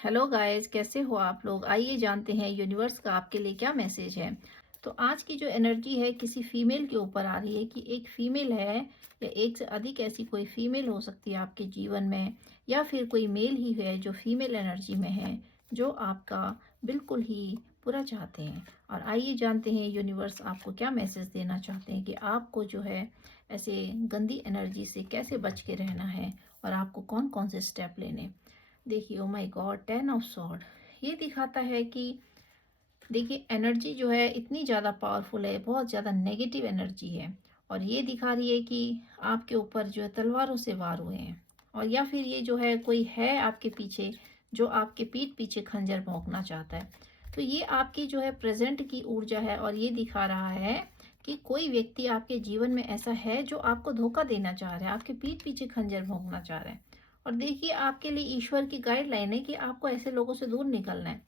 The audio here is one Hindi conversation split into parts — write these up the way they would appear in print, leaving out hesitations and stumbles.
हेलो गाइस, कैसे हो आप लोग। आइए जानते हैं यूनिवर्स का आपके लिए क्या मैसेज है। तो आज की जो एनर्जी है किसी फीमेल के ऊपर आ रही है कि एक फीमेल है या एक से अधिक ऐसी कोई फीमेल हो सकती है आपके जीवन में, या फिर कोई मेल ही है जो फीमेल एनर्जी में है, जो आपका बिल्कुल ही बुरा चाहते हैं। और आइए जानते हैं यूनिवर्स आपको क्या मैसेज देना चाहते हैं कि आपको जो है ऐसे गंदी एनर्जी से कैसे बच के रहना है और आपको कौन कौन से स्टेप लेने। देखिए, oh my God, 10 of sword ये दिखाता है कि देखिए एनर्जी जो है इतनी ज़्यादा पावरफुल है, बहुत ज़्यादा नेगेटिव एनर्जी है। और ये दिखा रही है कि आपके ऊपर जो है तलवारों से वार हुए हैं। और या फिर ये जो है कोई है आपके पीछे जो आपके पीठ पीछे खंजर भोंकना चाहता है। तो ये आपकी जो है प्रेजेंट की ऊर्जा है और ये दिखा रहा है कि कोई व्यक्ति आपके जीवन में ऐसा है जो आपको धोखा देना चाह रहा है, आपके पीठ पीछे खंजर भोंकना चाह रहा है। और देखिए, आपके लिए ईश्वर की गाइडलाइन है कि आपको ऐसे लोगों से दूर निकलना है।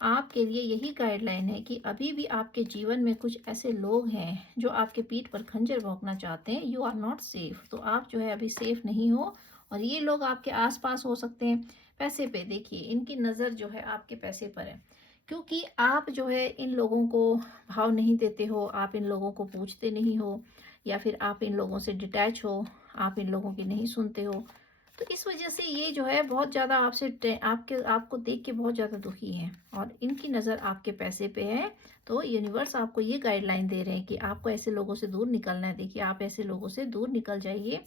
आपके लिए यही गाइडलाइन है कि अभी भी आपके जीवन में कुछ ऐसे लोग हैं जो आपके पीठ पर खंजर भोंकना चाहते हैं। You are not safe. तो आप जो है अभी सेफ नहीं हो। और ये लोग आपके आसपास हो सकते हैं। पैसे पे देखिए, इनकी नज़र जो है आपके पैसे पर है, क्योंकि आप जो है इन लोगों को भाव नहीं देते हो, आप इन लोगों को पूछते नहीं हो, या फिर आप इन लोगों से डिटैच हो, आप इन लोगों की नहीं सुनते हो। तो इस वजह से ये जो है बहुत ज़्यादा आपके आपको देख के बहुत ज़्यादा दुखी हैं और इनकी नज़र आपके पैसे पे है। तो यूनिवर्स आपको ये गाइडलाइन दे रहे हैं कि आपको ऐसे लोगों से दूर निकलना है। देखिए, आप ऐसे लोगों से दूर निकल जाइए,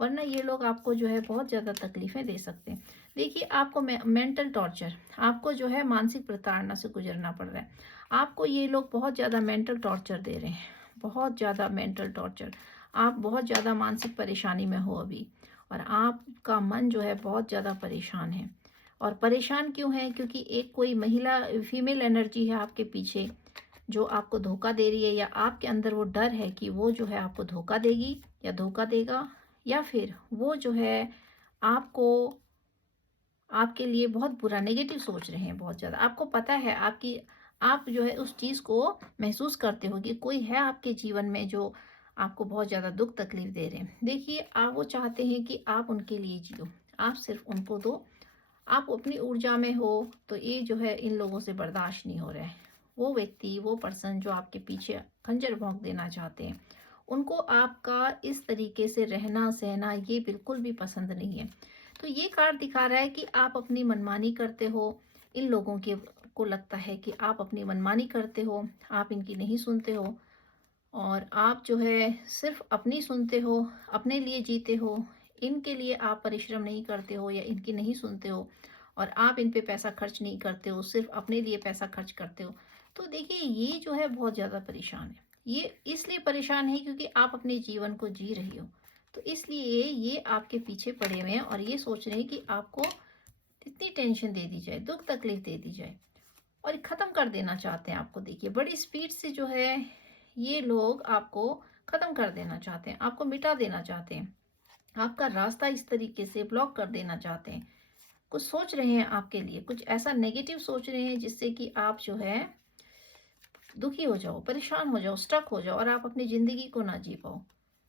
वरना ये लोग आपको जो है बहुत ज़्यादा तकलीफ़ें दे सकते हैं। देखिए, आपको मेंटल टॉर्चर, आपको जो है मानसिक प्रताड़ना से गुजरना पड़ रहा है। आपको ये लोग बहुत ज़्यादा मेंटल टॉर्चर दे रहे हैं, बहुत ज़्यादा मेंटल टॉर्चर। आप बहुत ज़्यादा मानसिक परेशानी में हो अभी, और आपका मन जो है बहुत ज़्यादा परेशान है। और परेशान क्यों है? क्योंकि एक कोई महिला फीमेल एनर्जी है आपके पीछे जो आपको धोखा दे रही है, या आपके अंदर वो डर है कि वो जो है आपको धोखा देगी या धोखा देगा, या फिर वो जो है आपको आपके लिए बहुत बुरा नेगेटिव सोच रहे हैं बहुत ज़्यादा। आपको पता है आपकी आप जो है उस चीज़ को महसूस करते हो कि कोई है आपके जीवन में जो आपको बहुत ज़्यादा दुख तकलीफ दे रहे हैं। देखिए, आप वो चाहते हैं कि आप उनके लिए जियो, आप सिर्फ उनको दो, आप अपनी ऊर्जा में हो। तो ये जो है इन लोगों से बर्दाश्त नहीं हो रहा है। वो व्यक्ति, वो पर्सन जो आपके पीछे खंजर भोंक देना चाहते हैं, उनको आपका इस तरीके से रहना सहना ये बिल्कुल भी पसंद नहीं है। तो ये कार्ड दिखा रहा है कि आप अपनी मनमानी करते हो। इन लोगों के को लगता है कि आप अपनी मनमानी करते हो, आप इनकी नहीं सुनते हो, और आप जो है सिर्फ अपनी सुनते हो, अपने लिए जीते हो। इनके लिए आप परिश्रम नहीं करते हो या इनकी नहीं सुनते हो, और आप इन पे पैसा खर्च नहीं करते हो, सिर्फ अपने लिए पैसा खर्च करते हो। तो देखिए, ये जो है बहुत ज़्यादा परेशान है। ये इसलिए परेशान है क्योंकि आप अपने जीवन को जी रही हो। तो इसलिए ये आपके पीछे पड़े हुए हैं और ये सोच रहे हैं कि आपको इतनी टेंशन दे दी जाए, दुख तकलीफ दे दी जाए, और ख़त्म कर देना चाहते हैं आपको। देखिए, बड़ी स्पीड से जो है ये लोग आपको ख़त्म कर देना चाहते हैं, आपको मिटा देना चाहते हैं, आपका रास्ता इस तरीके से ब्लॉक कर देना चाहते हैं। कुछ सोच रहे हैं आपके लिए, कुछ ऐसा नेगेटिव सोच रहे हैं जिससे कि आप जो है दुखी हो जाओ, परेशान हो जाओ, स्टक हो जाओ और आप अपनी ज़िंदगी को ना जी पाओ।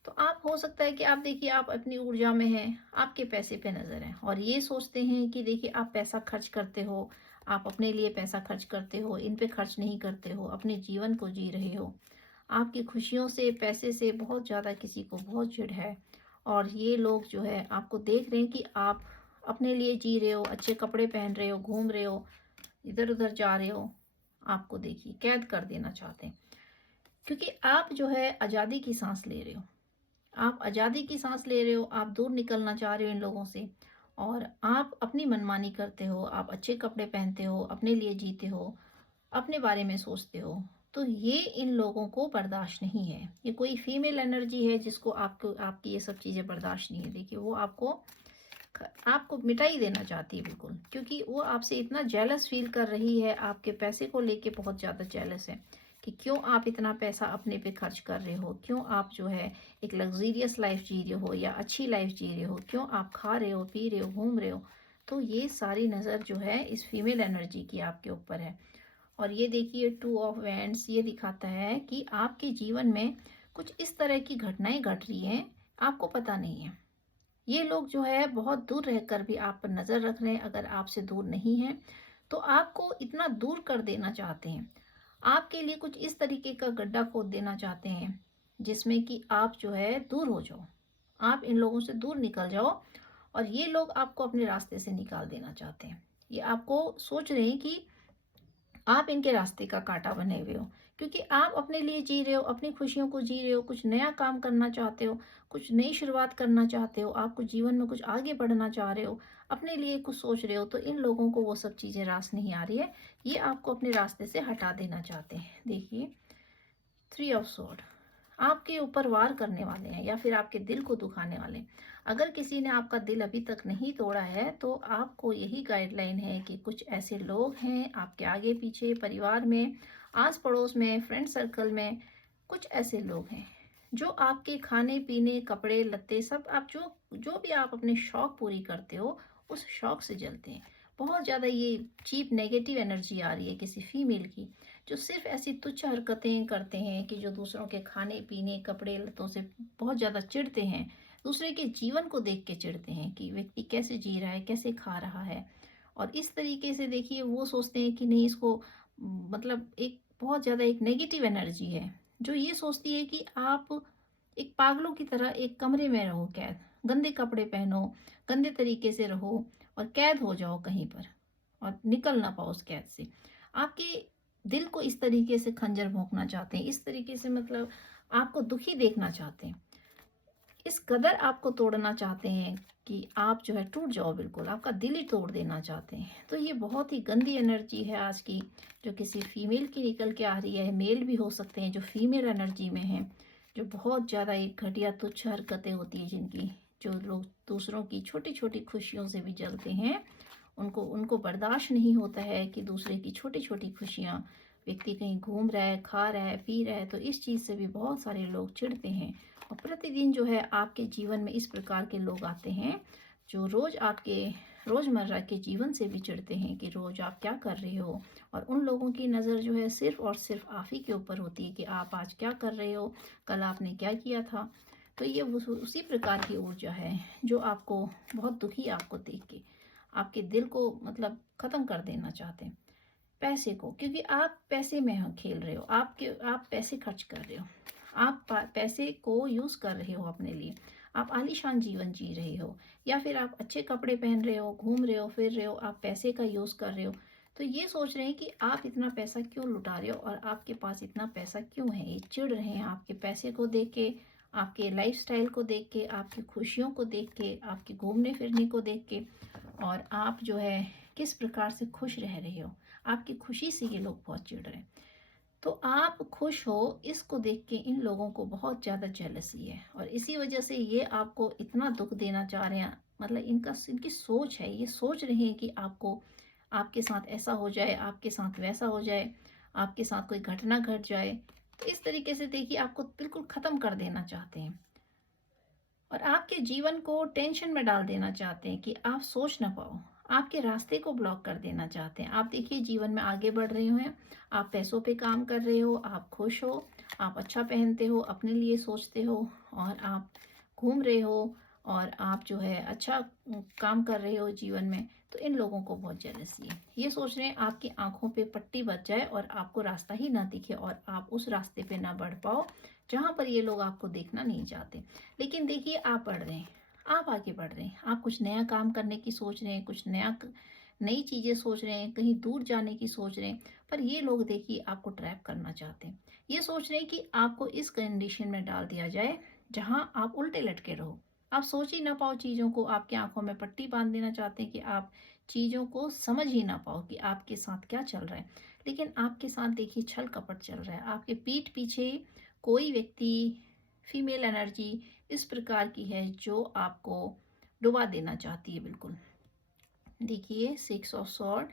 तो आप हो सकता है कि आप देखिए, आप अपनी ऊर्जा में हैं, आपके पैसे पे नज़र है और ये सोचते हैं कि देखिए आप पैसा खर्च करते हो, आप अपने लिए पैसा खर्च करते हो, इन पे खर्च नहीं करते हो, अपने जीवन को जी रहे हो। आपकी खुशियों से, पैसे से बहुत ज़्यादा किसी को बहुत चिढ़ है। और ये लोग जो है आपको देख रहे हैं कि आप अपने लिए जी रहे हो, अच्छे कपड़े पहन रहे हो, घूम रहे हो, इधर उधर जा रहे हो। आपको देखिए कैद कर देना चाहते हैं, क्योंकि आप जो है आज़ादी की सांस ले रहे हो, आप आज़ादी की सांस ले रहे हो, आप दूर निकलना चाह रहे हो इन लोगों से, और आप अपनी मनमानी करते हो, आप अच्छे कपड़े पहनते हो, अपने लिए जीते हो, अपने बारे में सोचते हो। तो ये इन लोगों को बर्दाश्त नहीं है। ये कोई फीमेल एनर्जी है जिसको आपको आपकी ये सब चीज़ें बर्दाश्त नहीं है। देखिए, वो आपको मिटा ही देना चाहती है बिल्कुल, क्योंकि वो आपसे इतना जेलस फील कर रही है, आपके पैसे को लेके बहुत ज़्यादा जेलस है कि क्यों आप इतना पैसा अपने पे खर्च कर रहे हो, क्यों आप जो है एक लग्जीरियस लाइफ जी रहे हो या अच्छी लाइफ जी रहे हो, क्यों आप खा रहे हो, पी रहे हो, घूम रहे हो। तो ये सारी नज़र जो है इस फीमेल एनर्जी की आपके ऊपर है। और ये देखिए, 2 ऑफ वैंड्स ये दिखाता है कि आपके जीवन में कुछ इस तरह की घटनाएं घट रही हैं, आपको पता नहीं है। ये लोग जो है बहुत दूर रहकर भी आप पर नज़र रख रहे हैं, अगर आपसे दूर नहीं हैं, तो आपको इतना दूर कर देना चाहते हैं। आपके लिए कुछ इस तरीके का गड्ढा खोद देना चाहते हैं, जिसमें कि आप जो है दूर हो जाओ। आप इन लोगों से दूर निकल जाओ और ये लोग आपको अपने रास्ते से निकाल देना चाहते हैं। ये आपको सोच रहे हैं कि आप इनके रास्ते का कांटा बने हुए हो, क्योंकि आप अपने लिए जी रहे हो, अपनी खुशियों को जी रहे हो, कुछ नया काम करना चाहते हो, कुछ नई शुरुआत करना चाहते हो, आप कुछ जीवन में कुछ आगे बढ़ना चाह रहे हो, अपने लिए कुछ सोच रहे हो, तो इन लोगों को वो सब चीज़ें रास नहीं आ रही है। ये आपको अपने रास्ते से हटा देना चाहते हैं। देखिए, 3 ऑफ स्वॉर्ड आपके ऊपर वार करने वाले हैं या फिर आपके दिल को दुखाने वाले हैं। अगर किसी ने आपका दिल अभी तक नहीं तोड़ा है, तो आपको यही गाइडलाइन है कि कुछ ऐसे लोग हैं आपके आगे पीछे, परिवार में, आस पड़ोस में, फ्रेंड सर्कल में, कुछ ऐसे लोग हैं जो आपके खाने पीने, कपड़े लत्ते, सब आप जो जो भी आप अपने शौक पूरी करते हो, उस शौक से जलते हैं। बहुत ज़्यादा ये चीप नेगेटिव एनर्जी आ रही है किसी फीमेल की, जो सिर्फ ऐसी तुच्छ हरकतें करते हैं कि जो दूसरों के खाने पीने, कपड़े लत्तों से बहुत ज़्यादा चिढ़ते हैं, दूसरे के जीवन को देख के चिढ़ते हैं कि व्यक्ति कैसे जी रहा है, कैसे खा रहा है। और इस तरीके से देखिए, वो सोचते हैं कि नहीं, इसको मतलब एक बहुत ज़्यादा एक नेगेटिव एनर्जी है, जो ये सोचती है कि आप एक पागलों की तरह एक कमरे में रहो कैद, गंदे कपड़े पहनो, गंदे तरीके से रहो और कैद हो जाओ कहीं पर और निकल ना पाओ उस कैद से। आपके दिल को इस तरीके से खंजर भोंकना चाहते हैं, इस तरीके से मतलब आपको दुखी देखना चाहते हैं। इस कदर आपको तोड़ना चाहते हैं कि आप जो है टूट जाओ, बिल्कुल आपका दिल ही तोड़ देना चाहते हैं। तो ये बहुत ही गंदी एनर्जी है आज की, जो किसी फीमेल की निकल के आ रही है। मेल भी हो सकते हैं जो फीमेल एनर्जी में हैं, जो बहुत ज़्यादा एक घटिया तुच्छ हरकतें होती है जिनकी, जो लोग दूसरों की छोटी छोटी खुशियों से भी जलते हैं। उनको उनको बर्दाश्त नहीं होता है कि दूसरे की छोटी छोटी खुशियाँ, व्यक्ति कहीं घूम रहा है, खा रहा है, पी रहा है, तो इस चीज़ से भी बहुत सारे लोग चिढ़ते हैं। और प्रतिदिन जो है आपके जीवन में इस प्रकार के लोग आते हैं, जो रोज़ आपके रोज़मर्रा के जीवन से भी चिढ़ते हैं कि रोज़ आप क्या कर रहे हो। और उन लोगों की नज़र जो है सिर्फ और सिर्फ आप ही के ऊपर होती है कि आप आज क्या कर रहे हो, कल आपने क्या किया था। तो ये उसी प्रकार की ऊर्जा है जो आपको बहुत दुखी, आपको देख के आपके दिल को मतलब ख़त्म कर देना चाहते हैं। पैसे को, क्योंकि आप पैसे में खेल रहे हो, आप पैसे खर्च कर रहे हो, आप पैसे को यूज़ कर रहे हो अपने लिए। आप आलीशान जीवन जी रहे हो, या फिर आप अच्छे कपड़े पहन रहे हो, घूम रहे हो, फिर रहे हो, आप पैसे का यूज़ कर रहे हो। तो ये सोच रहे हैं कि आप इतना पैसा क्यों लुटा रहे हो और आपके पास इतना पैसा क्यों है। ये चिढ़ रहे हैं आपके पैसे को देख के, आपके लाइफस्टाइल को देख के, आपकी खुशियों को देख के, आपके घूमने फिरने को देख के, और आप जो है किस प्रकार से खुश रह रहे हो। आपकी खुशी से ये लोग बहुत चिढ़ रहे हैं। तो आप खुश हो, इसको देख के इन लोगों को बहुत ज़्यादा जेलसी है और इसी वजह से ये आपको इतना दुख देना चाह रहे हैं। मतलब इनकी सोच है, ये सोच रहे हैं कि आपको, आपके साथ ऐसा हो जाए, आपके साथ वैसा हो जाए, आपके साथ कोई घटना घट जाए। तो इस तरीके से देखिए आपको बिल्कुल ख़त्म कर देना चाहते हैं और आपके जीवन को टेंशन में डाल देना चाहते हैं कि आप सोच ना पाओ, आपके रास्ते को ब्लॉक कर देना चाहते हैं। आप देखिए जीवन में आगे बढ़ रहे हैं, आप पैसों पे काम कर रहे हो, आप खुश हो, आप अच्छा पहनते हो, अपने लिए सोचते हो, और आप घूम रहे हो, और आप जो है अच्छा काम कर रहे हो जीवन में। तो इन लोगों को बहुत जेलसी है। ये सोच रहे हैं आपकी आंखों पे पट्टी बच जाए और आपको रास्ता ही ना दिखे और आप उस रास्ते पे ना बढ़ पाओ जहाँ पर ये लोग आपको देखना नहीं चाहते। लेकिन देखिए आप बढ़ रहे हैं, आप आगे बढ़ रहे हैं, आप कुछ नया काम करने की सोच रहे हैं, कुछ नई चीज़ें सोच रहे हैं, कहीं दूर जाने की सोच रहे हैं। पर ये लोग देखिए आपको ट्रैप करना चाहते हैं। ये सोच रहे हैं कि आपको इस कंडीशन में डाल दिया जाए जहाँ आप उल्टे लटके रहो, आप सोच ही ना पाओ चीज़ों को, आपकी आंखों में पट्टी बांध देना चाहते हैं कि आप चीज़ों को समझ ही ना पाओ कि आपके साथ क्या चल रहा है। लेकिन आपके साथ देखिए छल कपट चल रहा है, आपके पीठ पीछे कोई व्यक्ति, फीमेल एनर्जी इस प्रकार की है जो आपको डुबा देना चाहती है बिल्कुल। देखिए 6 ऑफ सॉर्ड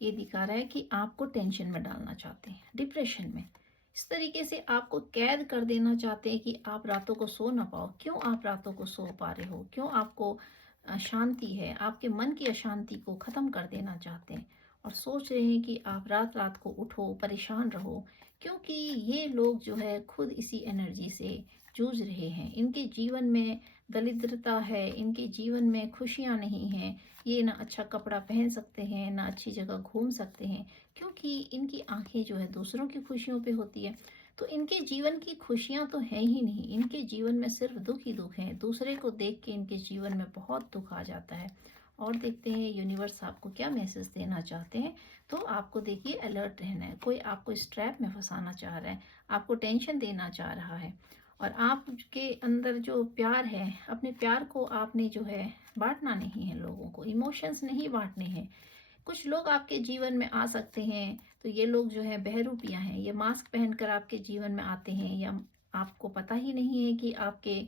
ये दिखा रहा है कि आपको टेंशन में डालना चाहते हैं, डिप्रेशन में, इस तरीके से आपको कैद कर देना चाहते हैं कि आप रातों को सो ना पाओ। क्यों आप रातों को सो पा रहे हो, क्यों आपको अशांति है, आपके मन की अशांति को ख़त्म कर देना चाहते हैं और सोच रहे हैं कि आप रात रात को उठो, परेशान रहो। क्योंकि ये लोग जो है खुद इसी एनर्जी से जूझ रहे हैं। इनके जीवन में दरिद्रता है, इनके जीवन में खुशियाँ नहीं हैं, ये ना अच्छा कपड़ा पहन सकते हैं, ना अच्छी जगह घूम सकते हैं, क्योंकि इनकी आँखें जो है दूसरों की खुशियों पे होती है। तो इनके जीवन की खुशियाँ तो हैं ही नहीं, इनके जीवन में सिर्फ दुःख ही दुःख हैं। दूसरे को देख के इनके जीवन में बहुत दुःख आ जाता है। और देखते हैं यूनिवर्स आपको क्या मैसेज देना चाहते हैं। तो आपको देखिए अलर्ट रहना है। कोई आपको इस ट्रैप में फँसाना चाह रहा है, आपको टेंशन देना चाह रहा है। और आपके अंदर जो प्यार है, अपने प्यार को आपने जो है बाँटना नहीं है लोगों को, इमोशंस नहीं बाँटने हैं। कुछ लोग आपके जीवन में आ सकते हैं, तो ये लोग जो है बहरूपियाँ हैं, ये मास्क पहनकर आपके जीवन में आते हैं, या आपको पता ही नहीं है कि आपके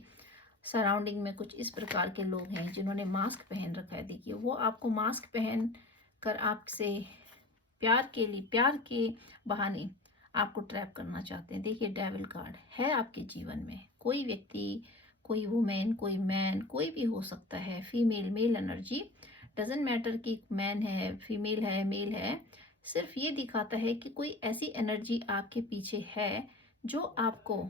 सराउंडिंग में कुछ इस प्रकार के लोग हैं जिन्होंने मास्क पहन रखा है। देखिए वो आपको मास्क पहन कर आपसे प्यार के बहाने आपको ट्रैप करना चाहते हैं। देखिए डेविल कार्ड है आपके जीवन में। कोई व्यक्ति, कोई वुमेन, कोई मैन, कोई भी हो सकता है, female male energy doesn't matter कि मैन है, फीमेल है, मेल है। सिर्फ ये दिखाता है कि कोई ऐसी एनर्जी आपके पीछे है जो आपको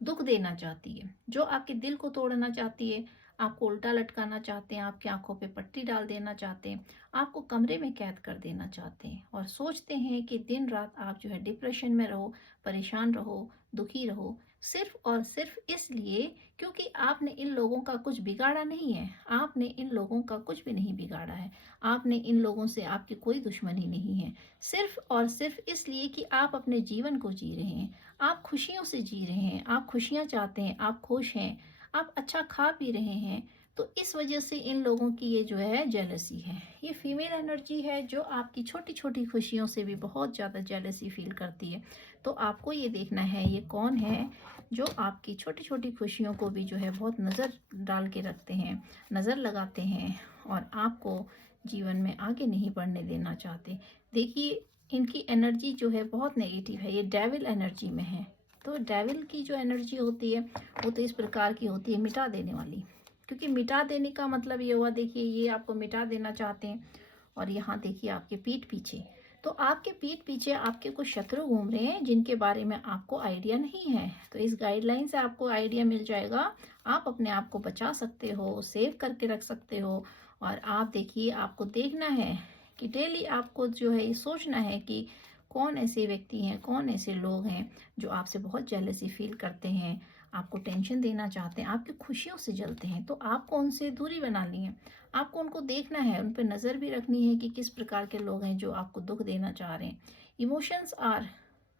दुख देना चाहती है, जो आपके दिल को तोड़ना चाहती है, आपको उल्टा लटकाना चाहते हैं, आपकी आंखों पे पट्टी डाल देना चाहते हैं, आपको कमरे में कैद कर देना चाहते हैं, और सोचते हैं कि दिन रात आप जो है डिप्रेशन में रहो, परेशान रहो, दुखी रहो, सिर्फ और सिर्फ इसलिए क्योंकि आपने इन लोगों का कुछ बिगाड़ा नहीं है। आपने इन लोगों का कुछ भी नहीं बिगाड़ा है। आपने इन लोगों से आपकी कोई दुश्मनी नहीं है। सिर्फ और सिर्फ इसलिए कि आप अपने जीवन को जी रहे हैं, आप खुशियों से जी रहे हैं, आप खुशियाँ चाहते हैं, आप खुश हैं, आप अच्छा खा पी रहे हैं। तो इस वजह से इन लोगों की ये जो है जेलसी है। ये फीमेल एनर्जी है जो आपकी छोटी छोटी खुशियों से भी बहुत ज़्यादा जेलसी फील करती है। तो आपको ये देखना है ये कौन है जो आपकी छोटी छोटी खुशियों को भी जो है बहुत नज़र डाल के रखते हैं, नज़र लगाते हैं, और आपको जीवन में आगे नहीं बढ़ने देना चाहते। देखिए इनकी एनर्जी जो है बहुत नेगेटिव है, ये डेविल एनर्जी में है। तो डेविल की जो एनर्जी होती है वो तो इस प्रकार की होती है, मिटा देने वाली। क्योंकि मिटा देने का मतलब ये हुआ, देखिए ये आपको मिटा देना चाहते हैं। और यहाँ देखिए आपके पीठ पीछे, तो आपके पीठ पीछे आपके कुछ शत्रु घूम रहे हैं जिनके बारे में आपको आइडिया नहीं है। तो इस गाइडलाइन से आपको आइडिया मिल जाएगा, आप अपने आप को बचा सकते हो, सेव करके रख सकते हो। और आप देखिए, आपको देखना है कि डेली आपको जो है ये सोचना है कि कौन ऐसे व्यक्ति हैं, कौन ऐसे लोग हैं जो आपसे बहुत जेलसी फील करते हैं, आपको टेंशन देना चाहते हैं, आपकी खुशियों से जलते हैं। तो आपको उनसे दूरी बनानी है, आपको उनको देखना है, उन पर नज़र भी रखनी है कि किस प्रकार के लोग हैं जो आपको दुख देना चाह रहे हैं। इमोशंस आर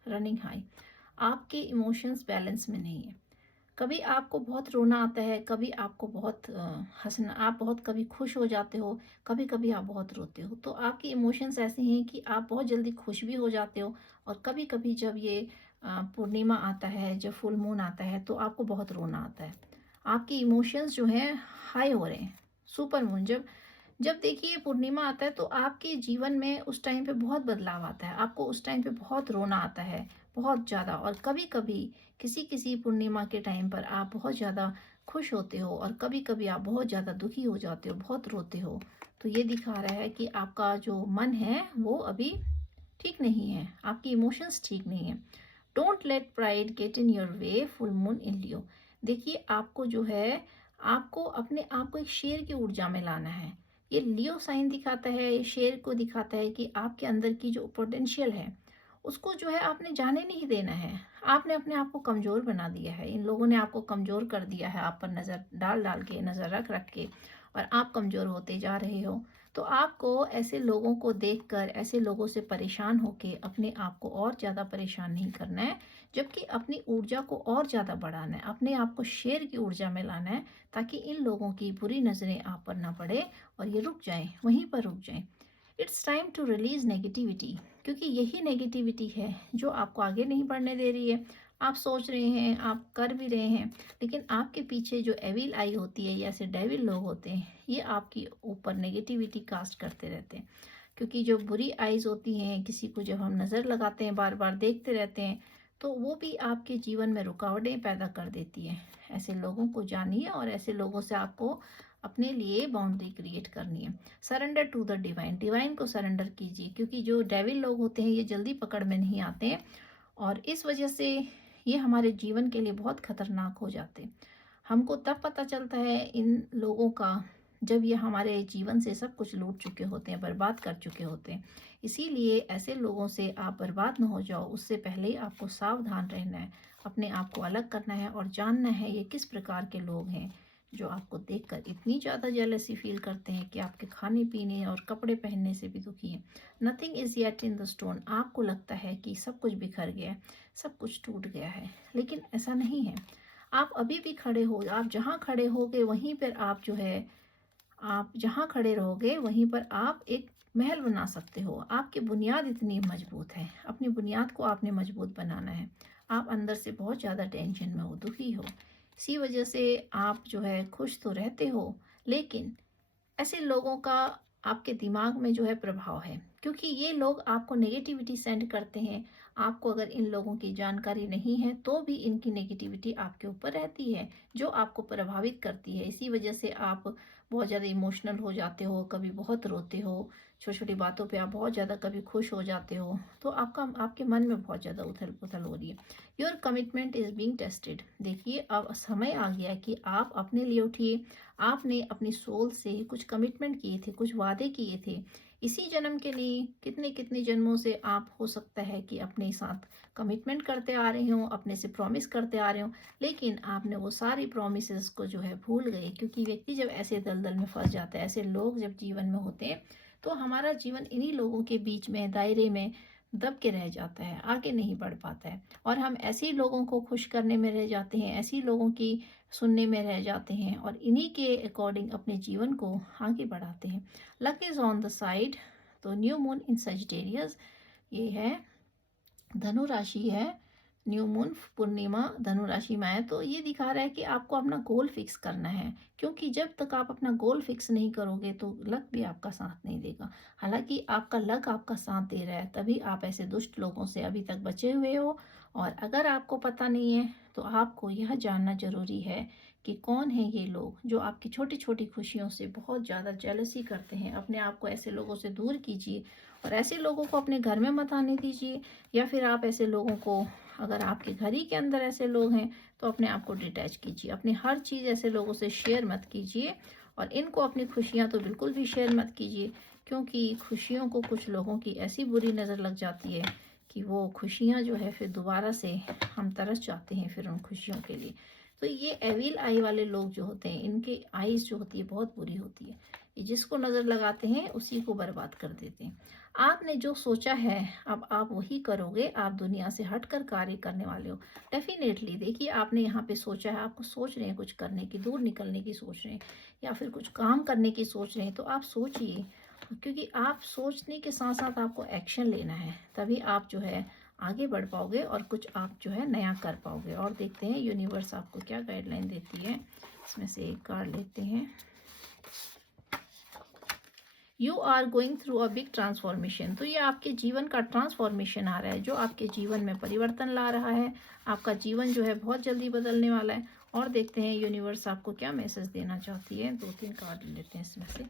रनिंग हाई, आपके इमोशंस बैलेंस में नहीं है। कभी आपको बहुत रोना आता है, कभी आपको बहुत हंसना, आप बहुत कभी खुश हो जाते हो, कभी कभी आप बहुत रोते हो। तो आपके इमोशंस ऐसे हैं कि आप बहुत जल्दी खुश भी हो जाते हो, और कभी कभी जब ये पूर्णिमा आता है, जब फुल मून आता है, तो आपको बहुत रोना आता है। आपके इमोशंस जो हैं हाई हो रहे हैं। सुपर मून जब जब देखिए पूर्णिमा आता है, तो आपके जीवन में उस टाइम पे बहुत बदलाव आता है, आपको उस टाइम पे बहुत रोना आता है, बहुत ज़्यादा। और कभी कभी किसी किसी पूर्णिमा के टाइम पर आप बहुत ज़्यादा खुश होते हो, और कभी कभी आप बहुत ज़्यादा दुखी हो जाते हो, बहुत रोते हो। तो ये दिखा रहा है कि आपका जो मन है वो अभी ठीक नहीं है, आपकी इमोशंस ठीक नहीं है। Don't let pride get in your way, full moon in Leo. देखिए आपको जो है, आपको अपने आप को एक शेर की ऊर्जा में लाना है। ये लियो साइन दिखाता है, ये शेर को दिखाता है कि आपके अंदर की जो पोटेंशियल है उसको जो है आपने जाने नहीं देना है। आपने अपने आप को कमज़ोर बना दिया है, इन लोगों ने आपको कमज़ोर कर दिया है, आप पर नज़र डाल डाल के, नज़र रख रख के, और आप कमज़ोर होते जा रहे हो। तो आपको ऐसे लोगों को देखकर, ऐसे लोगों से परेशान होके अपने आप को और ज़्यादा परेशान नहीं करना है, जबकि अपनी ऊर्जा को और ज़्यादा बढ़ाना है, अपने आप को शेर की ऊर्जा में लाना है, ताकि इन लोगों की बुरी नज़रें आप पर ना पड़े और ये रुक जाएं, वहीं पर रुक जाएं। It's time to release negativity, क्योंकि यही नेगेटिविटी है जो आपको आगे नहीं बढ़ने दे रही है। आप सोच रहे हैं, आप कर भी रहे हैं, लेकिन आपके पीछे जो एविल आई होती है, या ऐसे डेविल लोग होते हैं, ये आपकी ऊपर नेगेटिविटी कास्ट करते रहते हैं। क्योंकि जो बुरी आइज़ होती हैं, किसी को जब हम नज़र लगाते हैं, बार बार देखते रहते हैं, तो वो भी आपके जीवन में रुकावटें पैदा कर देती है। ऐसे लोगों को जानिए, और ऐसे लोगों से आपको अपने लिए बाउंड्री क्रिएट करनी है। Surrender to the divine, divine को सरेंडर कीजिए, क्योंकि जो डेविल लोग होते हैं ये जल्दी पकड़ में नहीं आते हैं, और इस वजह से ये हमारे जीवन के लिए बहुत खतरनाक हो जाते हैं। हमको तब पता चलता है इन लोगों का जब ये हमारे जीवन से सब कुछ लूट चुके होते हैं, बर्बाद कर चुके होते हैं। इसीलिए ऐसे लोगों से आप बर्बाद ना हो जाओ, उससे पहले ही आपको सावधान रहना है, अपने आप को अलग करना है और जानना है ये किस प्रकार के लोग हैं जो आपको देखकर इतनी ज़्यादा जेलसी फील करते हैं कि आपके खाने पीने और कपड़े पहनने से भी दुखी हैं। Nothing is yet in the stone. आपको लगता है कि सब कुछ बिखर गया है, सब कुछ टूट गया है, लेकिन ऐसा नहीं है। आप अभी भी खड़े हो, आप जहाँ खड़े होगे वहीं पर आप जो है, आप जहाँ खड़े रहोगे वहीं पर आप एक महल बना सकते हो। आपकी बुनियाद इतनी मजबूत है, अपनी बुनियाद को आपने मजबूत बनाना है। आप अंदर से बहुत ज़्यादा टेंशन में हो, दुखी हो, इसी वजह से आप जो है खुश तो रहते हो, लेकिन ऐसे लोगों का आपके दिमाग में जो है प्रभाव है, क्योंकि ये लोग आपको नेगेटिविटी सेंड करते हैं। आपको अगर इन लोगों की जानकारी नहीं है तो भी इनकी नेगेटिविटी आपके ऊपर रहती है, जो आपको प्रभावित करती है। इसी वजह से आप बहुत ज़्यादा इमोशनल हो जाते हो, कभी बहुत रोते हो, छोटी छोटी बातों पे आप बहुत ज़्यादा कभी खुश हो जाते हो। तो आपके मन में बहुत ज़्यादा उथल पुथल हो रही है। Your commitment is being tested. देखिए, अब समय आ गया कि आप अपने लिए उठिए। आपने अपनी सोल से कुछ कमिटमेंट किए थे, कुछ वादे किए थे, इसी जन्म के लिए कितने कितने जन्मों से आप हो सकता है कि अपने साथ कमिटमेंट करते आ रहे हो, अपने से प्रॉमिस करते आ रहे हो, लेकिन आपने वो सारी प्रॉमिसेस को जो है भूल गए। क्योंकि व्यक्ति जब ऐसे दलदल में फंस जाता है, ऐसे लोग जब जीवन में होते हैं, तो हमारा जीवन इन्हीं लोगों के बीच में, दायरे में दब के रह जाता है, आगे नहीं बढ़ पाता है। और हम ऐसे ही लोगों को खुश करने में रह जाते हैं, ऐसे ही लोगों की सुनने में रह जाते हैं और इन्हीं के अकॉर्डिंग अपने जीवन को आगे बढ़ाते हैं। Luck is on the side. तो न्यू मून इन सजिटेरियस, ये है धनु राशि है, न्यू मून पूर्णिमा धनु राशि में है, तो ये दिखा रहा है कि आपको अपना गोल फिक्स करना है। क्योंकि जब तक आप अपना गोल फिक्स नहीं करोगे तो लक भी आपका साथ नहीं देगा। हालांकि आपका लक आपका साथ दे रहा है, तभी आप ऐसे दुष्ट लोगों से अभी तक बचे हुए हो। और अगर आपको पता नहीं है तो आपको यह जानना जरूरी है कि कौन है ये लोग जो आपकी छोटी छोटी खुशियों से बहुत ज़्यादा जेलसी करते हैं। अपने आप को ऐसे लोगों से दूर कीजिए और ऐसे लोगों को अपने घर में मत आने दीजिए। या फिर आप ऐसे लोगों को, अगर आपके घर ही के अंदर ऐसे लोग हैं, तो अपने आप को डिटैच कीजिए। अपनी हर चीज़ ऐसे लोगों से शेयर मत कीजिए और इनको अपनी खुशियाँ तो बिल्कुल भी शेयर मत कीजिए। क्योंकि खुशियों को कुछ लोगों की ऐसी बुरी नज़र लग जाती है कि वो खुशियाँ जो है फिर दोबारा से हम तरस जाते हैं फिर उन खुशियों के लिए। तो ये एविल आई वाले लोग जो होते हैं, इनके आईज जो होती है बहुत बुरी होती है। ये जिसको नज़र लगाते हैं उसी को बर्बाद कर देते हैं। आपने जो सोचा है अब आप वही करोगे। आप दुनिया से हटकर कार्य करने वाले हो डेफिनेटली। देखिए, आपने यहाँ पे सोचा है, आपको सोच रहे हैं कुछ करने की, दूर निकलने की सोच रहे हैं या फिर कुछ काम करने की सोच रहे हैं, तो आप सोचिए। क्योंकि आप सोचने के साथ साथ आपको एक्शन लेना है, तभी आप जो है आगे बढ़ पाओगे और कुछ आप जो है नया कर पाओगे। और देखते हैं यूनिवर्स आपको क्या गाइडलाइन देती है। इसमें से एक कार्ड लेते हैं। You are going through a big transformation. तो ये आपके जीवन का ट्रांसफॉर्मेशन आ रहा है, जो आपके जीवन में परिवर्तन ला रहा है। आपका जीवन जो है बहुत जल्दी बदलने वाला है। और देखते हैं यूनिवर्स आपको क्या मैसेज देना चाहती है। 2-3 कार्ड लेते हैं इसमें से।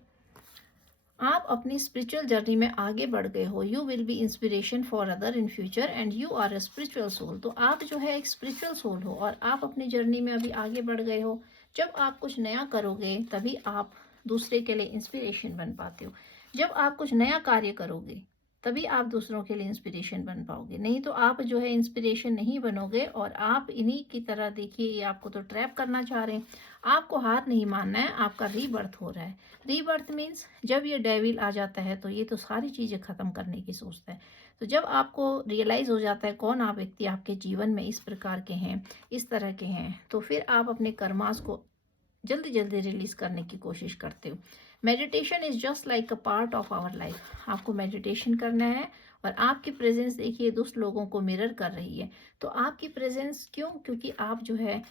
आप अपनी स्पिरिचुअल जर्नी में आगे बढ़ गए हो। You will be inspiration for other in future and you are a spiritual soul. तो आप जो है एक स्पिरिचुअल सोल हो और आप अपनी जर्नी में अभी आगे बढ़ गए हो। जब आप कुछ नया करोगे तभी आप दूसरे के लिए इंस्पिरेशन बन पाते हो। जब आप कुछ नया कार्य करोगे तभी आप दूसरों के लिए इंस्पिरेशन बन पाओगे। नहीं तो आप जो है इंस्पिरेशन नहीं बनोगे और आप इन्हीं की तरह, देखिए ये आपको तो ट्रैप करना चाह रहे हैं। आपको हार नहीं मानना है, आपका रीबर्थ हो रहा है। रीबर्थ मीन्स जब ये डेविल आ जाता है तो ये तो सारी चीज़ें ख़त्म करने की सोचता है। तो जब आपको रियलाइज़ हो जाता है कौन आप व्यक्ति आपके जीवन में इस प्रकार के हैं, इस तरह के हैं, तो फिर आप अपने कर्मास को जल्दी जल्दी रिलीज करने की कोशिश करते हो। Meditation is just like a part of our life. आपको मेडिटेशन करना है और आपकी प्रेजेंस देखिए दुष्ट लोगों को मिरर कर रही है। तो आपकी प्रेजेंस क्यों? क्योंकि आप जो है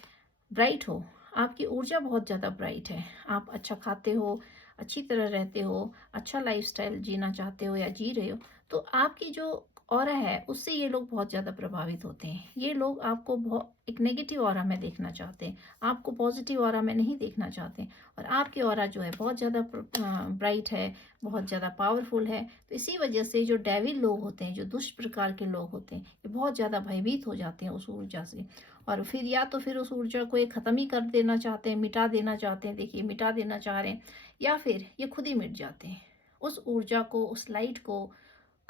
ब्राइट हो, आपकी ऊर्जा बहुत ज़्यादा ब्राइट है। आप अच्छा खाते हो, अच्छी तरह रहते हो, अच्छा लाइफस्टाइल जीना चाहते हो या जी रहे हो, तो आपकी जो ऑरा है उससे ये लोग बहुत ज़्यादा प्रभावित होते हैं। ये लोग आपको बहुत एक नेगेटिव ऑरा में देखना चाहते हैं, आपको पॉजिटिव ऑरा में नहीं देखना चाहते। और आपकी ऑरा जो है बहुत ज़्यादा ब्राइट है, बहुत ज़्यादा पावरफुल है। तो इसी वजह से जो डेविल लोग होते हैं, जो दुष्ट प्रकार के लोग होते हैं, ये बहुत ज़्यादा भयभीत हो जाते हैं उस ऊर्जा से। और फिर या तो फिर उस ऊर्जा को ये ख़त्म ही कर देना चाहते हैं, मिटा देना चाहते हैं। देखिए, मिटा देना चाह रहे हैं, या फिर ये खुद ही मिट जाते हैं। उस ऊर्जा को, उस लाइट को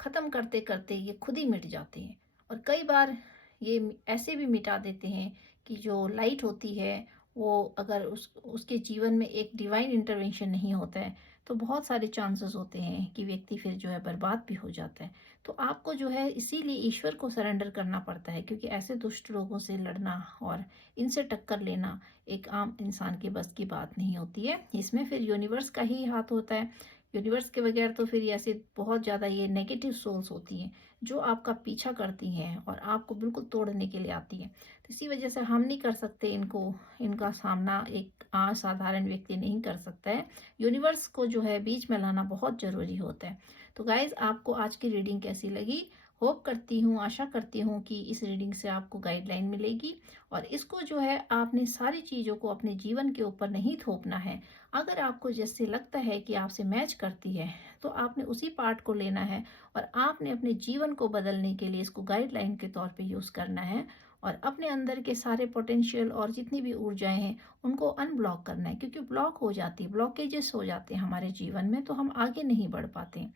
ख़त्म करते करते ये खुद ही मिट जाते हैं। और कई बार ये ऐसे भी मिटा देते हैं कि जो लाइट होती है, वो अगर उसके जीवन में एक डिवाइन इंटरवेंशन नहीं होता है, तो बहुत सारे चांसेस होते हैं कि व्यक्ति फिर जो है बर्बाद भी हो जाता है। तो आपको जो है इसीलिए ईश्वर को सरेंडर करना पड़ता है, क्योंकि ऐसे दुष्ट लोगों से लड़ना और इनसे टक्कर लेना एक आम इंसान के बस की बात नहीं होती है। इसमें फिर यूनिवर्स का ही हाथ होता है। यूनिवर्स के बगैर तो फिर ऐसे बहुत ज़्यादा ये नेगेटिव सोल्स होती हैं, जो आपका पीछा करती हैं और आपको बिल्कुल तोड़ने के लिए आती हैं। तो इसी वजह से हम नहीं कर सकते इनको, इनका सामना एक असाधारण व्यक्ति नहीं कर सकता है। यूनिवर्स को जो है बीच में लाना बहुत ज़रूरी होता है। तो गाइज़, आपको आज की रीडिंग कैसी लगी? होप करती हूँ, आशा करती हूँ कि इस रीडिंग से आपको गाइडलाइन मिलेगी। और इसको जो है आपने सारी चीज़ों को अपने जीवन के ऊपर नहीं थोपना है। अगर आपको जैसे लगता है कि आपसे मैच करती है, तो आपने उसी पार्ट को लेना है और आपने अपने जीवन को बदलने के लिए इसको गाइडलाइन के तौर पे यूज़ करना है। और अपने अंदर के सारे पोटेंशियल और जितनी भी ऊर्जाएं हैं, उनको अनब्लॉक करना है, क्योंकि ब्लॉक हो जाती है, ब्लॉकेजेस हो जाते हैं हमारे जीवन में, तो हम आगे नहीं बढ़ पाते।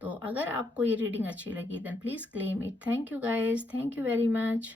तो अगर आपको ये रीडिंग अच्छी लगी, then please claim it. Thank you guys, thank you very much.